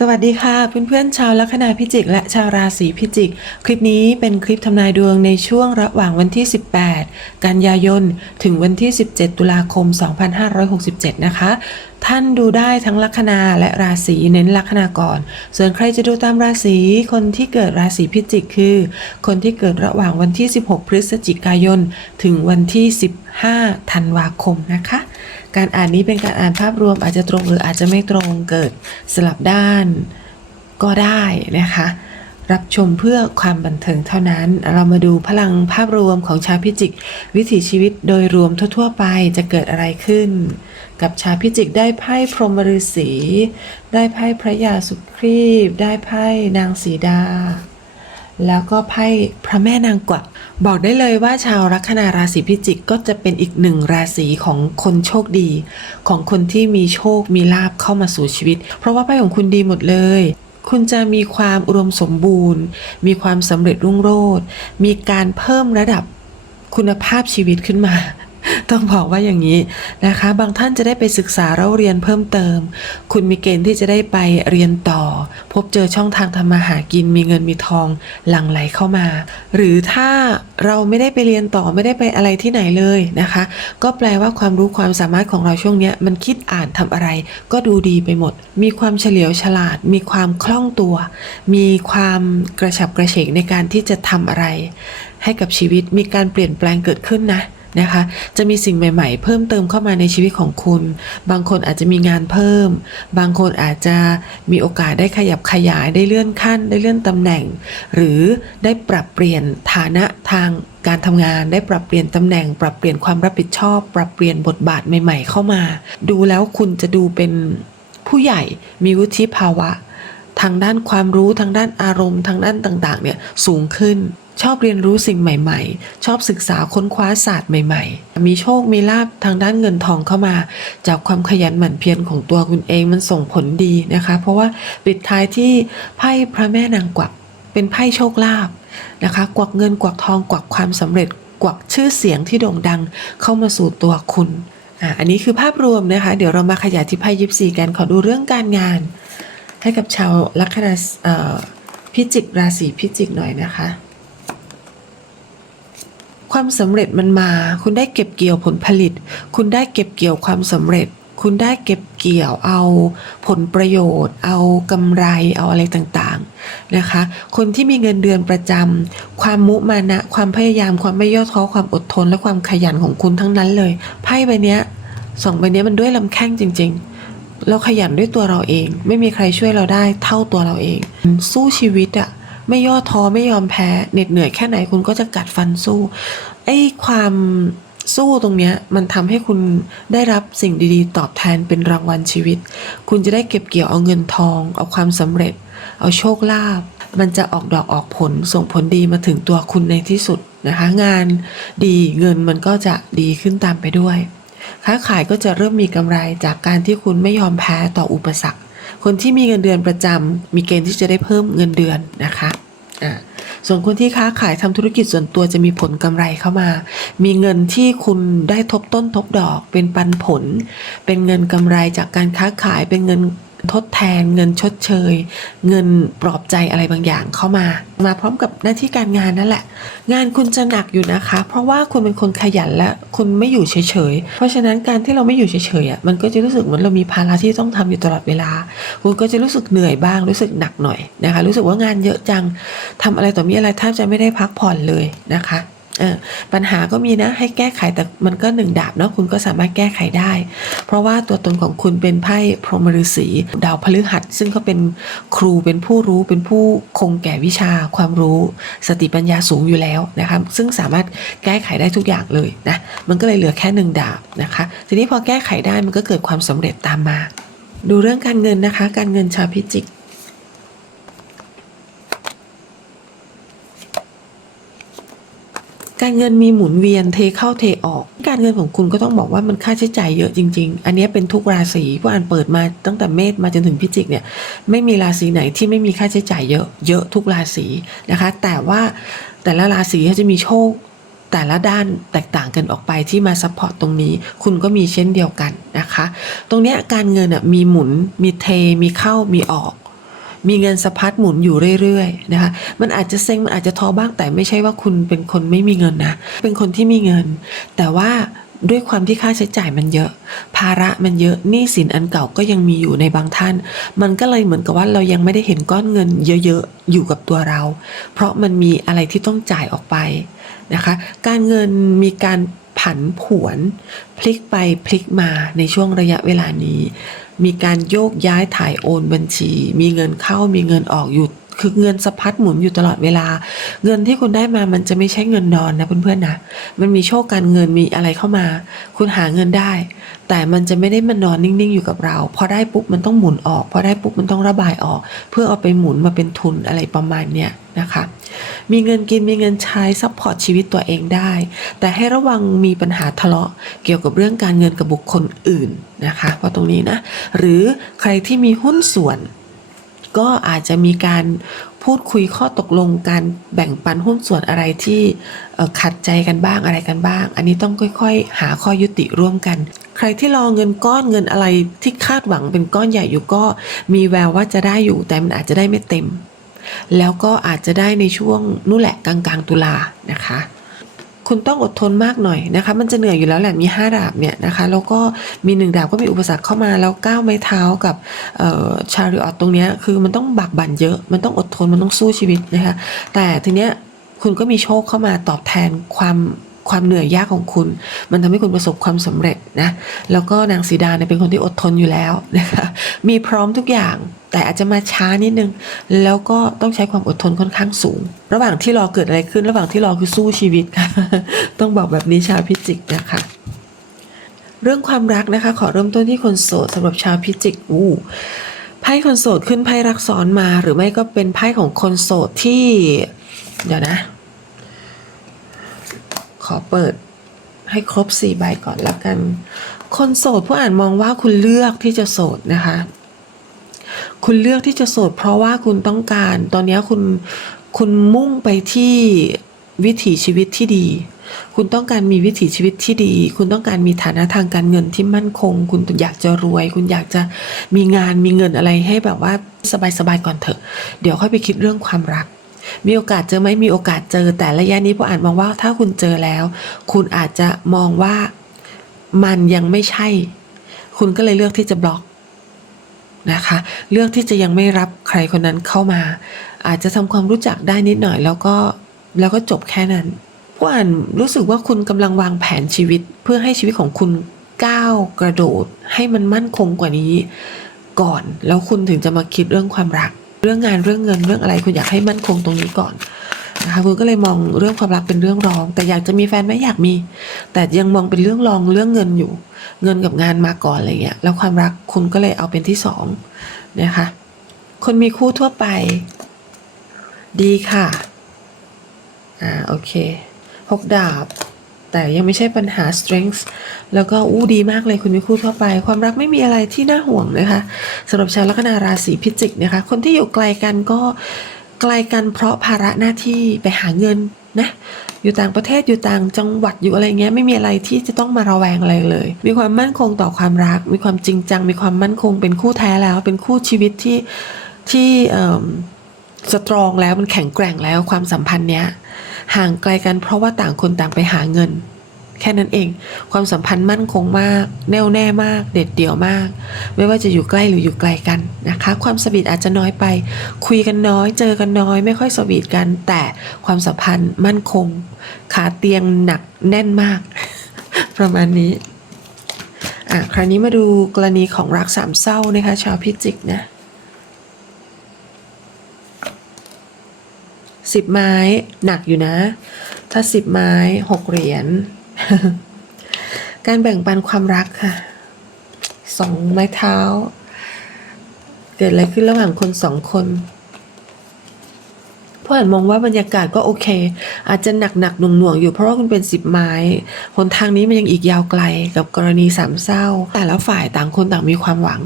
สวัสดีค่ะเพื่อนๆชาวลัคนาพิจิก และชาวราศีพิจิก คลิปนี้เป็นคลิปทำนายดวงในช่วงระหว่างวันที่ 18 กันยายน ถึงวันที่ 17 ตุลาคม 2567 นะคะ ท่านดูได้ทั้งลัคนาและราศีเน้นลัคนาก่อน ส่วนใครจะดูตามราศีคนที่เกิดราศีพิจิกคือ คนที่เกิดระหว่างวันที่ 16 พฤศจิกายน ถึงวันที่ 15 ธันวาคมนะคะ การอ่านนี้เป็นการอ่านภาพรวมอาจจะตรงหรืออาจจะไม่ตรงเกิดสลับด้านก็ได้นะคะ รับชมเพื่อความบันเทิงเท่านั้น เรามาดูพลังภาพรวมของชาวพิจิก วิถีชีวิตโดยรวมทั่ว ๆ ไปจะเกิดอะไรขึ้น กับชาวพิจิกได้ไพ่พรหมฤาษีได้ไพ่พระยาสุครีบ ได้ไพ่นางสีดา แล้วก็ไพ่พระแม่นางกวักบอกได้เลยว่าชาวลัคนาราศีพิจิกก็จะเป็นอีกหนึ่งราศีของคนโชคดี ของคนที่มีโชคมีลาบเข้ามาสู่ชีวิต เพราะว่าไพ่ของคุณดีหมดเลย คุณจะมีความอุดมสมบูรณ์ มีความสำเร็จรุ่งโรจน์มีการเพิ่มระดับคุณภาพชีวิตขึ้นมา ต้องบอกว่าอย่างนี้นะคะ บางท่านจะได้ไปศึกษาเราเรียนเพิ่มเติม คุณมีเกณฑ์ที่จะได้ไปเรียนต่อ พบเจอช่องทางทำมาหากินมีเงินมีทองหลั่งไหลเข้ามา หรือถ้าเราไม่ได้ไปเรียนต่อไม่ได้ไปอะไรที่ไหนเลยนะคะ ก็แปลว่าความรู้ความสามารถของเราช่วงนี้มันคิดอ่านทำอะไร ก็ดูดีไปหมด มีความเฉลียวฉลาด มีความคล่องตัว มีความกระฉับกระเฉงในการที่จะทำอะไร ให้กับชีวิตมีการเปลี่ยนแปลงเกิดขึ้นนะ นะคะ จะมีสิ่งใหม่ๆ เพิ่มเติมเข้ามาในชีวิตของคุณ บางคนอาจจะมีงานเพิ่ม บางคนอาจจะมีโอกาสได้ขยับขยายได้เลื่อนขั้น ได้เลื่อนตำแหน่ง หรือได้ปรับเปลี่ยนฐานะทางการทำงานได้ปรับเปลี่ยนตำแหน่ง ปรับเปลี่ยนความรับผิดชอบ ปรับเปลี่ยนบทบาทใหม่ ๆ เข้ามา ดูแล้วคุณจะดูเป็นผู้ใหญ่มีวุฒิภาวะ ทางด้านความรู้ทางด้านอารมณ์ทางด้านต่าง ๆ เนี่ยสูงขึ้น ชอบเรียนรู้สิ่งใหม่ ๆ ชอบศึกษาค้นคว้าศาสตร์ใหม่ ๆ มีโชคมีลาบทางด้านเงินทองเข้ามา จากความขยันหมั่นเพียรของตัวคุณเองมันส่งผลดีนะคะ เพราะว่าปิดท้ายที่ไพ่พระแม่นางกวักเป็นไพ่โชคลาภนะคะ กวักเงินกวักทองกวักความสำเร็จกวักชื่อเสียงที่โด่งดังเข้ามาสู่ตัวคุณอะอันนี้คือภาพรวมนะคะ เดี๋ยวเรามาขยายที่ไพ่ยิปซีกันขอดูเรื่องการงาน ให้กับชาวลัคนาพิจิกราศีพิจิกหน่อยนะคะ ความสำเร็จมันมา คุณได้เก็บเกี่ยวผลผลิต คุณได้เก็บเกี่ยวความสำเร็จ คุณได้เก็บเกี่ยวเอาผลประโยชน์ เอากำไรเอาอะไรต่างๆนะคะ คนที่มีเงินเดือนประจำความมุมานะ ความพยายามความไม่ย่อท้อความอดทนและความขยันของคุณทั้งนั้นเลยไพ่ใบนี้สองใบนี้มันด้วยลำแข้งจริง ๆเราขยันด้วยตัวเราเอง ไม่มีใครช่วยเราได้เท่าตัวเราเอง สู้ชีวิตอะ ไม่ย่อท้อไม่ยอมแพ้เหน็ดเหนื่อยแค่ไหนคุณก็จะกัดฟันสู้ ไอ้ความสู้ตรงเนี้ยมันทำให้คุณได้รับสิ่งดีๆ ตอบแทนเป็นรางวัลชีวิต คุณจะได้เก็บเกี่ยวเอาเงินทอง เอาความสำเร็จ เอาโชคลาภมันจะออกดอกออกผลส่งผลดีมาถึงตัวคุณในที่สุดนะคะ งานดีเงินมันก็จะดีขึ้นตามไปด้วย ค้าขายก็จะเริ่มมีกำไรจากการที่คุณไม่ยอมแพ้ต่ออุปสรรค คนที่มีเงินเดือนประจำมีเกณฑ์ที่จะได้เพิ่มเงินเดือนนะคะอ่าส่วนคนที่ค้าขายทำธุรกิจส่วนตัวจะมีผลกำไรเข้ามา มีเงินที่คุณได้ทบต้นทบดอก เป็นปันผล เป็นเงินกำไรจากการค้าขาย เป็นเงิน ทดแทนเงินชดเชย เงินปลอบใจอะไรบางอย่างเข้ามา มาพร้อมกับหน้าที่การงานนั่นแหละ งานคุณจะหนักอยู่นะคะ เพราะว่าคุณเป็นคนขยันและคุณไม่อยู่เฉยๆ เพราะฉะนั้นการที่เราไม่อยู่เฉยๆอะมันก็จะรู้สึกเหมือนเรามีภาระที่ต้องทำอยู่ตลอดเวลา คุณก็จะรู้สึกเหนื่อยบ้างรู้สึกหนักหน่อยนะคะ รู้สึกว่างานเยอะจังทำอะไรต่อมีอะไรแทบจะไม่ได้พักผ่อนเลยนะคะ ปัญหาก็มีนะให้แก้ไขแต่มันก็หนึ่งดาบเนาะคุณก็สามารถแก้ไขได้ เพราะว่าตัวตนของคุณเป็นไพ่พรหมฤาษีดาวพฤหัส ซึ่งก็เป็นครูเป็นผู้รู้เป็นผู้คงแก่วิชาความรู้ สติปัญญาสูงอยู่แล้วนะคะซึ่งสามารถแก้ไขได้ทุกอย่างเลยนะมันก็เลยเหลือแค่หนึ่งดาบนะคะ ทีนี้พอแก้ไขได้มันก็เกิดความสำเร็จตามมา ดูเรื่องการเงินนะคะ การเงินชาวพิจิก การเงินมีหมุนเวียนเทเข้าเทออก การเงินของคุณก็ต้องบอกว่ามันค่าใช้จ่ายเยอะจริง ๆ อันนี้เป็นทุกราศีผู้อ่านเปิดมาตั้งแต่เมษมาจนถึงพิจิกเนี่ยไม่มีราศีไหนที่ไม่มีค่าใช้จ่ายเยอะเยอะทุกราศีนะคะ แต่ว่าแต่ละราศีเขาจะมีโชคแต่ละด้านแตกต่างกันออกไปที่มาซัพพอร์ตตรงนี้ คุณก็มีเช่นเดียวกันนะคะ ตรงนี้การเงินมีหมุนมีเทมีเข้ามีออก มีเงินสะพัดหมุนอยู่เรื่อยๆนะคะมันอาจจะเซ็งมันอาจจะท้อบ้างแต่ไม่ใช่ว่าคุณเป็นคนไม่มีเงินนะ เป็นคนที่มีเงิน แต่ว่าด้วยความที่ค่าใช้จ่ายมันเยอะ ภาระมันเยอะหนี้สินอันเก่าก็ยังมีอยู่ในบางท่าน มันก็เลยเหมือนกับว่าเรายังไม่ได้เห็นก้อนเงินเยอะๆอยู่กับตัวเรา เพราะมันมีอะไรที่ต้องจ่ายออกไปนะคะ การเงินมีการผันผวน พลิกไปพลิกมาในช่วงระยะเวลานี้ มีการโยกย้ายถ่ายโอนบัญชี มีเงินเข้ามีเงินออกอยู่ คือเงินสะพัดหมุนอยู่ตลอดเวลา เงินที่คุณได้มามันจะไม่ใช่เงินนอนนะเพื่อนๆนะมันมีโชคการเงินมีอะไรเข้ามา คุณหาเงินได้ แต่มันจะไม่ได้มานอนนิ่งๆอยู่กับเราพอได้ปุ๊บมันต้องหมุนออกพอได้ปุ๊บมันต้องระบายออก เพื่อเอาไปหมุนมาเป็นทุนอะไรประมาณเนี้ยนะคะ มีเงินกินมีเงินใช้ซัพพอร์ตชีวิตตัวเองได้ แต่ให้ระวังมีปัญหาทะเลาะ เกี่ยวกับเรื่องการเงินกับบุคคลอื่นนะคะเพราะตรงนี้นะหรือใครที่มีหุ้นส่วน ก็อาจจะมีการพูดคุยข้อตกลงการแบ่งปันหุ้นส่วนอะไรที่ขัดใจกันบ้างอะไรกันบ้าง อันนี้ต้องค่อยๆ หาข้อยุติร่วมกัน ใครที่รอเงินก้อนเงินอะไรที่คาดหวังเป็นก้อนใหญ่อยู่ก็มีแววว่าจะได้อยู่แต่มันอาจจะได้ไม่เต็ม แล้วก็อาจจะได้ในช่วงนู่นแหละกลางๆตุลานะคะ คุณต้องอดทนมากหน่อยนะคะ มันจะเหนื่อยอยู่แล้วแหละมี 5 ดาบเนี่ยนะคะ แล้วก็มี 1 ดาบก็มีอุปสรรคเข้ามาแล้วก้าวไม้เท้ากับชาริออตตรงเนี้ยคือมันต้องบักบั่นเยอะ มันต้องอดทนมันต้องสู้ชีวิตนะคะ แต่ทีเนี้ยคุณก็มีโชคเข้ามาตอบแทนความ ความเหนื่อยยากของคุณ มันทำให้คุณประสบความสำเร็จนะแล้วก็นางสีดาเนี่ยเป็นคนที่อดทนอยู่แล้วนะคะมีพร้อมทุกอย่างแต่อาจจะมาช้านิดนึง แล้วก็ต้องใช้ความอดทนค่อนข้างสูง ระหว่างที่รอเกิดอะไรขึ้น ระหว่างที่รอคือสู้ชีวิตค่ะ ต้องบอกแบบนี้ชาวพิจิกนะคะ เรื่องความรักนะคะ ขอเริ่มต้นที่คนโสดสำหรับชาวพิจิกอู้ไพ่คนโสดขึ้นไพ่รักซ้อนมา หรือไม่ก็เป็นไพ่ของคนโสดที่ เดี๋ยวนะ ขอเปิดให้ครบสี่ใบก่อนแล้วกัน คนโสดผู้อ่านมองว่าคุณเลือกที่จะโสดนะคะ คุณเลือกที่จะโสด เพราะว่าคุณต้องการ ตอนนี้คุณคุณมุ่งไปที่วิถีชีวิตที่ดี คุณต้องการมีวิถีชีวิตที่ดี คุณต้องการมีฐานะทางการเงินที่มั่นคง คุณอยากจะรวย คุณอยากจะมีงานมีเงินอะไรให้แบบว่าสบายๆก่อนเถอะ เดี๋ยวค่อยไปคิดเรื่องความรัก มีโอกาสเจอไหมมีโอกาสเจอ แต่ระยะนี้พออ่านมองว่าถ้าคุณเจอแล้ว คุณอาจจะมองว่ามันยังไม่ใช่ คุณก็เลยเลือกที่จะบล็อกนะคะ เลือกที่จะยังไม่รับใครคนนั้นเข้ามา อาจจะทำความรู้จักได้นิดหน่อยแล้วก็แล้วก็จบแค่นั้นผู้อ่านรู้สึกว่าคุณกำลังวางแผนชีวิตเพื่อให้ชีวิตของคุณก้าวกระโดดให้มันมั่นคงกว่านี้ ก่อนแล้วคุณถึงจะมาคิดเรื่องความรัก รื่องงานเรื่องเงินเรื่องอะไร คุณอยากให้มั่นคงตรงนี้ก่อนนะคะคุณก็เลยมองเรื่องความรักเป็นเรื่องรอง แต่อยากจะมีแฟนไหมอยากมี แต่ยังมองเป็นเรื่องรองเรื่องเงินอยู่ เงินกับงานมาก่อนอะไรเงี้ยแล้วความรักคุณก็เลยเอาเป็นที่สองนะคะคนมีคู่ทั่วไป ดีค่ะอ่าโอเคหกดาบ แต่ยังไม่ใช่ปัญหา strength แล้วก็อู้ดีมากเลยคุณมีคู่ทั่วไป ความรักไม่มีอะไรที่น่าห่วงนะคะสำหรับชาวลัคนาราศีพิจิกนะคะ คนที่อยู่ไกลกันก็ไกลกันเพราะภาระหน้าที่ไปหาเงินนะอยู่ต่างประเทศอยู่ต่างจังหวัดอยู่อะไรเงี้ยไม่มีอะไรที่จะต้องมาระแวงอะไรเลย มีความมั่นคงต่อความรัก มีความจริงจัง มีความมั่นคงเป็นคู่แท้แล้ว เป็นคู่ชีวิตที่ที่อ่อสตรองแล้วมันแข็งแกร่งแล้วความสัมพันธ์เนี้ย ห่างไกลกันเพราะว่าต่างคนต่างไปหาเงิน แค่นั้นเอง ความสัมพันธ์มั่นคงมาก แน่วแน่มาก เด็ดเดี่ยวมาก ไม่ว่าจะอยู่ใกล้หรืออยู่ไกลกันนะคะ ความสวีทอาจจะน้อยไป คุยกันน้อย เจอกันน้อย ไม่ค่อยสวีทกัน แต่ความสัมพันธ์มั่นคง ขาเตียงหนักแน่นมาก ประมาณนี้อะคราวนี้มาดูกรณีของรักสามเศร้านะคะ ชาวพิจิกนะ สิบไม้หนักอยู่นะ ถ้าสิบไม้หกเหรียญ การแบ่งปันความรักค่ะ สองไม้เท้า เกิดอะไรขึ้นระหว่างคนสองคนพราะอ่านมองว่าบรรยากาศก็โอเค อาจจะหนักหนักหน่วงหน่วงอยู่เพราะว่าคุณเป็นสิบไม้หนทางนี้มันยังอีกยาวไกลกับกรณีสามเศร้า แต่ละฝ่ายต่างคนต่างมีความหวัง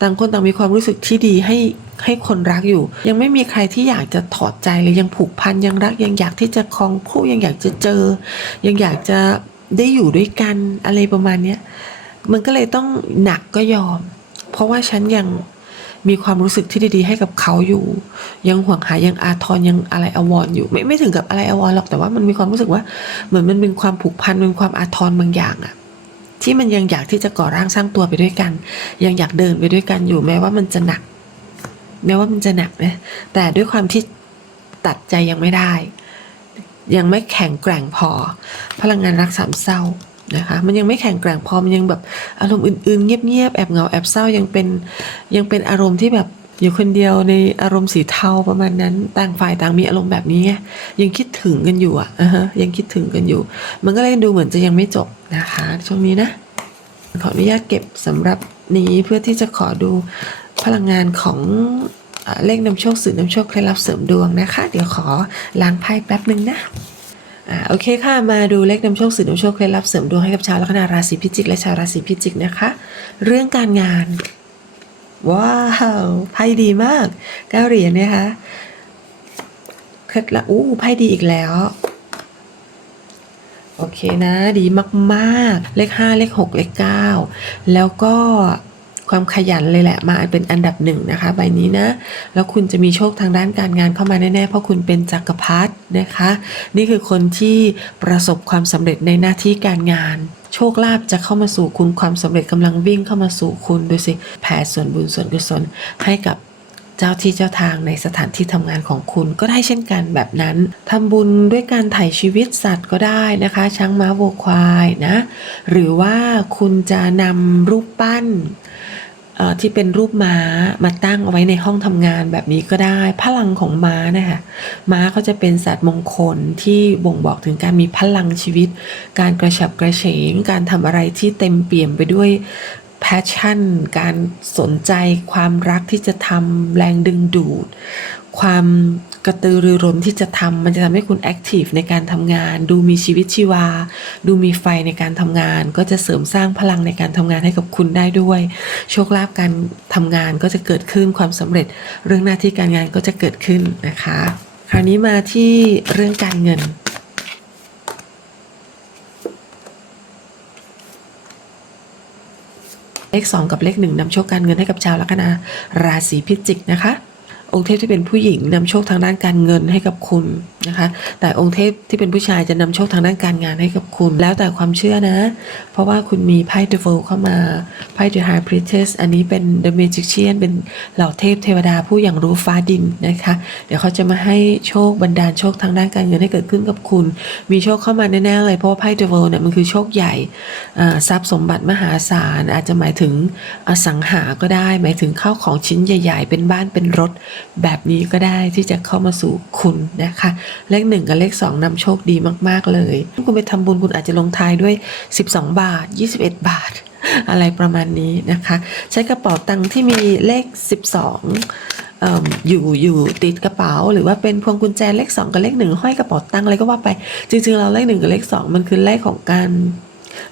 ต่างคนต่างมีความรู้สึกที่ดีให้ ให้คนรักอยู่ ยังไม่มีใครที่อยากจะถอดใจเลยยังผูกพันยังรักยังอยากที่จะครองคู่ยังอยากจะเจอ ยังอยากจะได้อยู่ด้วยกันอะไรประมาณเนี้ยมันก็เลยต้องหนักก็ยอม เพราะว่าฉันยังมีความรู้สึกที่ดีๆให้กับเขาอยู่ ยังห่วงหายังอาทรยังอะไรอาวรอยู่ ไม่ไม่ถึงกับอะไรอาวรหรอกแต่ว่ามันมีความรู้สึกว่า เหมือนมันเป็นความผูกพันเป็นความอาทรบางอย่างอะที่มันยังอยากที่จะก่อร่างสร้างตัวไปด้วยกัน ยังอยากเดินไปด้วยกันอยู่แม้ว่ามันจะหนัก แม้ว่ามันจะหนักนะแต่ด้วยความที่ตัดใจยังไม่ได้ ยังไม่แข็งแกร่งพอ พลังงานรักสามเศร้านะคะมันยังไม่แข็งแกร่งพอมันยังแบบอารมณ์อื่นๆ เงียบๆแอบเหงาแอบเศร้ายังเป็นยังเป็นอารมณ์ที่แบบอยู่คนเดียวในอารมณ์สีเทาประมาณนั้น ต่างฝ่ายต่างมีอารมณ์แบบนี้ไงยังคิดถึงกันอยู่อะฮะยังคิดถึงกันอยู่ มันก็เลยดูเหมือนจะยังไม่จบนะคะช่วงนี้นะ ขออนุญาตเก็บสำหรับนี้เพื่อที่จะขอดู พลังงานของเลขนำโชคสื่อนำโชคเคล็ดลับเสริมดวงนะคะ เดี๋ยวขอล้างไพ่แป๊บหนึ่งนะโอเคค่ะ มาดูเลขนำโชคสื่อนำโชคเคล็ดลับเสริมดวงให้กับชาวลัคนาราศีพิจิกและชาวราศีพิจิกนะคะ เรื่องการงาน ว้าวไพ่ดีมากเก้าเหรียญนะคะเคล็ดลับอู้ไพ่ดีอีกแล้วโอเคนะ ดีมาก ๆ เลข 5 เลข 6 เลข 9 แล้วก็ ความขยันเลยแหละมาเป็นอันดับหนึ่งนะคะ ใบนี้นะ แล้วคุณจะมีโชคทางด้านการงานเข้ามาแน่ๆ เพราะคุณเป็นจักรพรรดินะคะ นี่คือคนที่ประสบความสำเร็จในหน้าที่การงานโชคลาภจะเข้ามาสู่คุณความสำเร็จกำลังวิ่งเข้ามาสู่คุณดูสิแผ่ส่วนบุญส่วนกุศลให้กับเจ้าที่เจ้าทางในสถานที่ทำงานของคุณก็ได้เช่นกันแบบนั้นทำบุญด้วยการถ่ายชีวิตสัตว์ก็ได้นะคะ ช้างม้าวัวควายนะ หรือว่าคุณจะนำรูปปั้น ที่เป็นรูปม้ามาตั้งเอาไว้ในห้องทำงานแบบนี้ก็ได้ พลังของม้านะคะม้าเขาจะเป็นสัตว์มงคลที่บ่งบอกถึงการมีพลังชีวิต การกระฉับกระเฉง การทำอะไรที่เต็มเปี่ยมไปด้วยแพชชั่น การสนใจความรักที่จะทำแรงดึงดูด ความ กระตือรือร้นที่จะทำมันจะทำให้คุณแอคทีฟในการทำงาน ดูมีชีวิตชีวา ดูมีไฟในการทำงาน ก็จะเสริมสร้างพลังในการทำงานให้กับคุณได้ด้วย โชคลาภการทำงานก็จะเกิดขึ้นความสำเร็จ เรื่องหน้าที่การงานก็จะเกิดขึ้นนะคะ คราวนี้มาที่เรื่องการเงินเลข2กับเลข1นำโชคการเงินให้กับชาวลัคนาราศีพิจิกนะคะ องค์เทพที่เป็นผู้หญิงนำโชคทางด้านการเงินให้กับคุณนะคะ แต่องค์เทพที่เป็นผู้ชายจะนำโชคทางด้านการงานให้กับคุณ แล้วแต่ความเชื่อนะ เพราะว่าคุณมีไพ่ The Fool เข้ามาไพ่ The High Priestess อันนี้เป็น The Magician เป็นเหล่าเทพเทวดาผู้อย่างรู้ฟ้าดินนะคะ เดี๋ยวเขาจะมาให้โชคบันดาลโชคทางด้านการเงินให้เกิดขึ้นกับคุณ มีโชคเข้ามาแน่ๆเลยเพราะว่าไพ่ The Fool เนี่ยมันคือโชคใหญ่ทรัพย์สมบัติมหาศาลอาจจะหมายถึงอสังหาก็ได้ หมายถึงข้าวของชิ้นใหญ่ ๆ เป็นบ้านเป็นรถแบบนี้ก็ได้ที่จะเข้ามาสู่คุณนะคะเลขหนึ่งกับเลขสองนำโชคดีมากๆเลยคุณไปทำบุญคุณอาจจะลงท้ายด้วย 12 บาท 21 บาท อะไรประมาณนี้นะคะ ใช้กระเป๋าตังค์ที่มีเลข 12เอิ่มอยู่อยู่ติดกระเป๋า หรือว่าเป็นพวงกุญแจเลข 2 กับเลขหนึ่งห้อยกระเป๋าตังค์อะไรก็ว่าไป จริงๆเราเลขหนึ่งกับเลข 2 มันคือเลขของการ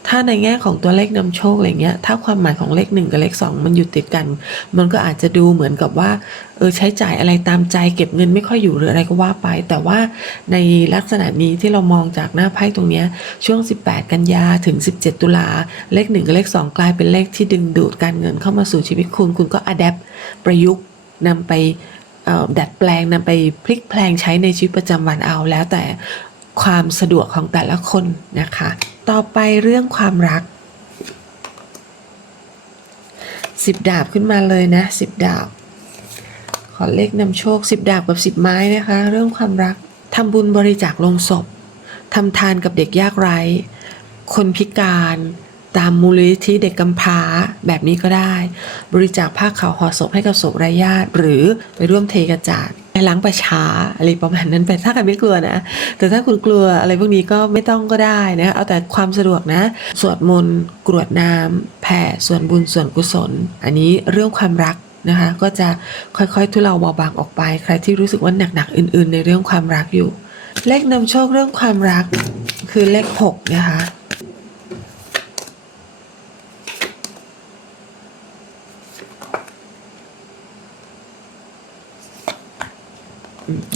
ถ้าในแง่ของตัวเลขนำโชคอะไรเงี้ย ถ้าความหมายของเลขหนึ่งกับเลขสองมันอยู่ติดกัน มันก็อาจจะดูเหมือนกับว่าเออใช้จ่ายอะไรตามใจเก็บเงินไม่ค่อยอยู่หรืออะไรก็ว่าไป แต่ว่าในลักษณะนี้ที่เรามองจากหน้าไพ่ตรงเนี้ยช่วง 18 กันยาถึง 17 ตุลาเลขหนึ่งกับเลขสองกลายเป็นเลขที่ดึงดูดการเงินเข้ามาสู่ชีวิตคุณ คุณก็อัดแอปประยุกต์นำไปดัดแปลงนำไปพลิกแปลงใช้ในชีวิตประจำวันเอาแล้วแต่ความสะดวกของแต่ละคนนะคะ ต่อไปเรื่องความรักสิบดาบขึ้นมาเลยนะสิบดาบ ขอเลขนำโชคสิบดาบกับสิบไม้นะคะ เรื่องความรักทำบุญบริจาคลงศพทำทานกับเด็กยากไร้ คนพิการ ตามมูลนิธิเด็กกำพร้าแบบนี้ก็ได้ บริจาคผ้าขาวห่อศพให้กับศพไร้ญาติ หรือไปร่วมเทกระจาดไปล้างประชาอะไรประมาณนั้นไปถ้าใครไม่กลัวนะ แต่ถ้าคุณกลัวอะไรพวกนี้ก็ไม่ต้องก็ได้นะเอาแต่ความสะดวกนะ สวดมนต์กรวดน้ำแผ่ส่วนบุญส่วนกุศล อันนี้เรื่องความรักนะคะก็จะค่อยๆทุเลาเบาบางออกไป ใครที่รู้สึกว่าหนักๆอื่น ๆ ในเรื่องความรักอยู่ เลขนำโชคเรื่องความรักคือเลขหกนะคะ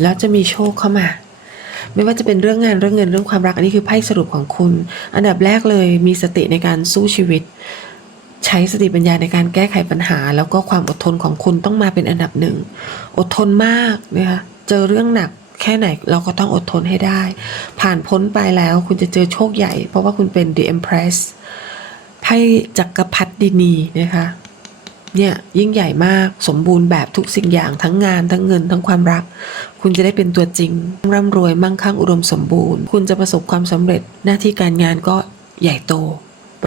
แล้วจะมีโชคเข้ามาไม่ว่าจะเป็นเรื่องงานเรื่องเงินเรื่องความรักอันนี้คือไพ่สรุปของคุณ อันดับแรกเลยมีสติในการสู้ชีวิต ใช้สติปัญญาในการแก้ไขปัญหา แล้วก็ความอดทนของคุณต้องมาเป็นอันดับหนึ่งอดทนมากนะคะเจอเรื่องหนักแค่ไหนเราก็ต้องอดทนให้ได้ ผ่านพ้นไปแล้วคุณจะเจอโชคใหญ่ เพราะว่าคุณเป็น The Empress ไพ่จักรพรรดินีนะคะ เนี่ยยิ่งใหญ่มากสมบูรณ์แบบทุกสิ่งอย่างทั้งงานทั้งเงินทั้งความรัก คุณจะได้เป็นตัวจริง ร่ำรวยมั่งคั่งอุดมสมบูรณ์ คุณจะประสบความสำเร็จหน้าที่การงานก็ใหญ่โต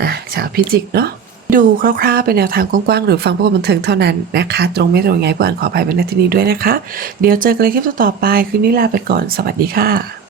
อะชาวพิจิกเนาะดูคร่าวๆเป็นแนวทางกว้างๆหรือฟังเพื่อความบันเทิงเท่านั้นนะคะ ตรงไม่ตรงไงผู้อ่านขออภัยเป็นในที่นี้ด้วยนะคะ เดี๋ยวเจอกันในคลิปต่อไปคลิปนี้ลาไปก่อนสวัสดีค่ะ